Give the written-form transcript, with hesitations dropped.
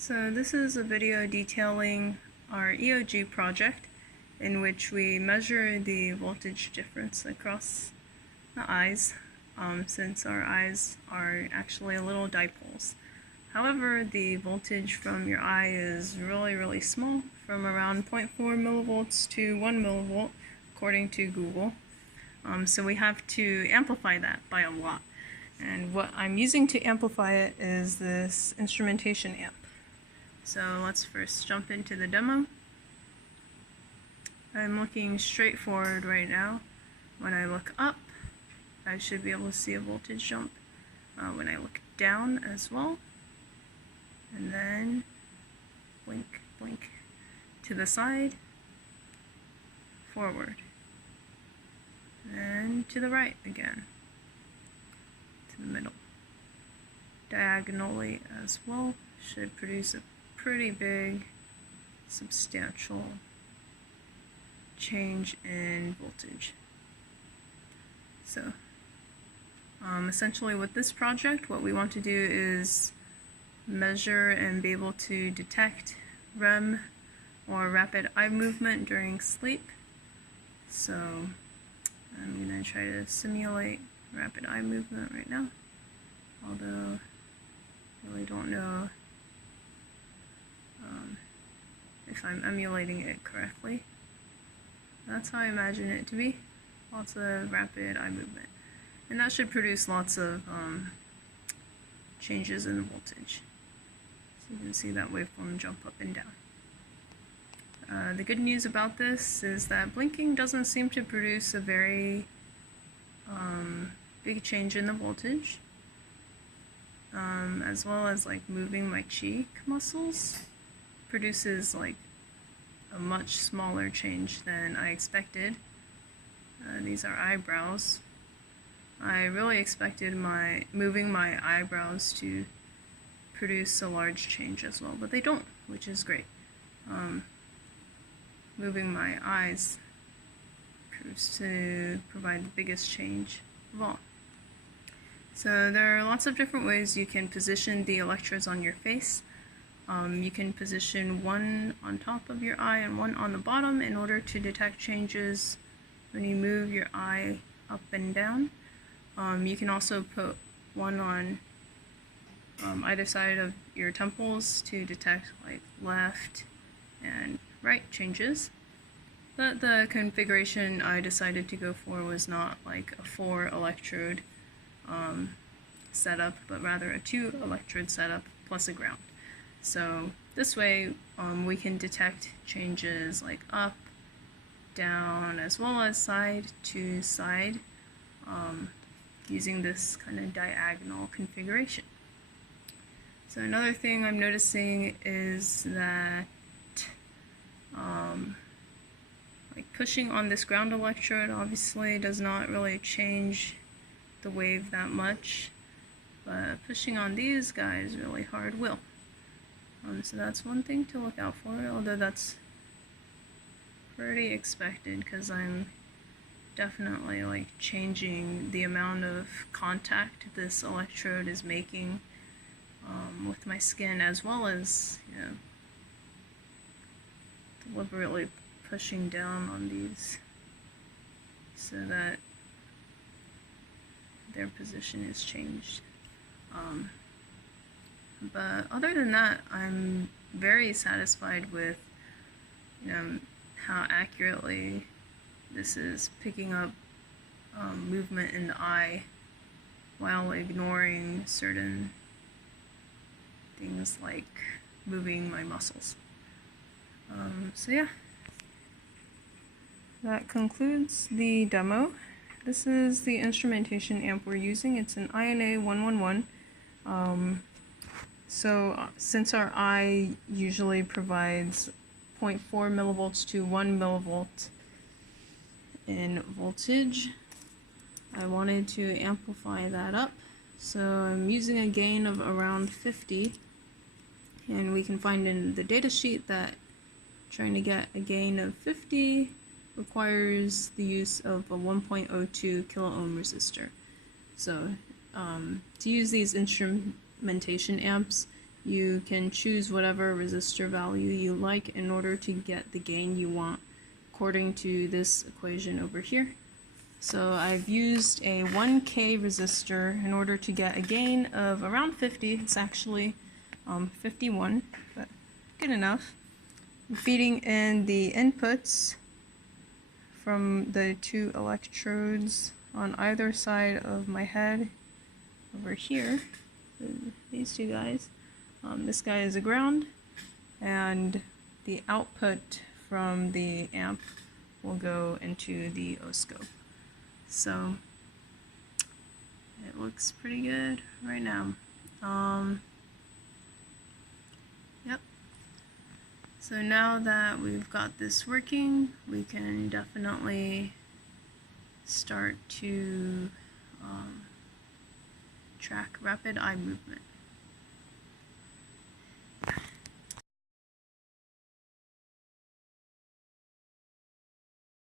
So this is a video detailing our EOG project in which we measure the voltage difference across the eyes, since our eyes are actually little dipoles. However, the voltage from your eye is really small, from around 0.4 millivolts to 1 millivolt according to Google. So we have to amplify that by a lot. And what I'm using to amplify it is this instrumentation amp. So let's first jump into the demo. I'm looking straight forward right now. When I look up, I should be able to see a voltage jump. When I look down as well, and then blink, blink to the side, forward, and to the right again, to the middle. Diagonally as well, should produce a pretty big, substantial change in voltage. So, essentially with this project, what we want to do is measure and be able to detect REM, or rapid eye movement, during sleep. So I'm going to try to simulate rapid eye movement right now, although I really don't know if I'm emulating it correctly. That's how I imagine it to be. Lots of rapid eye movement. And that should produce lots of changes in the voltage. So you can see that waveform jump up and down. The good news about this is that blinking doesn't seem to produce a very big change in the voltage, as well as like moving my cheek muscles produces like a much smaller change than I expected. These are eyebrows. I really expected moving my eyebrows to produce a large change as well, but they don't, which is great. Moving my eyes proves to provide the biggest change of all. So there are lots of different ways you can position the electrodes on your face. You can position one on top of your eye and one on the bottom in order to detect changes when you move your eye up and down. You can also put one on either side of your temples to detect like left and right changes. But the configuration I decided to go for was not like a 4 electrode setup, but rather a 2 electrode setup plus a ground. So this way we can detect changes like up, down, as well as side to side, using this kind of diagonal configuration. So another thing I'm noticing is that like pushing on this ground electrode obviously does not really change the wave that much, but pushing on these guys really hard will. So that's one thing to look out for, although that's pretty expected because I'm definitely like changing the amount of contact this electrode is making with my skin, as well as, you know, deliberately pushing down on these so that their position is changed. But other than that, I'm very satisfied with, you know, how accurately this is picking up movement in the eye while ignoring certain things like moving my muscles. So yeah, that concludes the demo. This is the instrumentation amp we're using. It's an INA 111. So since our eye usually provides 0.4 millivolts to 1 millivolt in voltage, I wanted to amplify that up. So I'm using a gain of around 50, and we can find in the datasheet that trying to get a gain of 50 requires the use of a 1.02 kilo ohm resistor. So to use these instrumentation amps, you can choose whatever resistor value you like in order to get the gain you want according to this equation over here. So I've used a 1K resistor in order to get a gain of around 50. It's actually 51, but good enough. I'm feeding in the inputs from the two electrodes on either side of my head over here. So these two guys. This guy is a ground, and the output from the amp will go into the oscilloscope. So it looks pretty good right now. Yep. So now that we've got this working, we can definitely start to track rapid eye movement.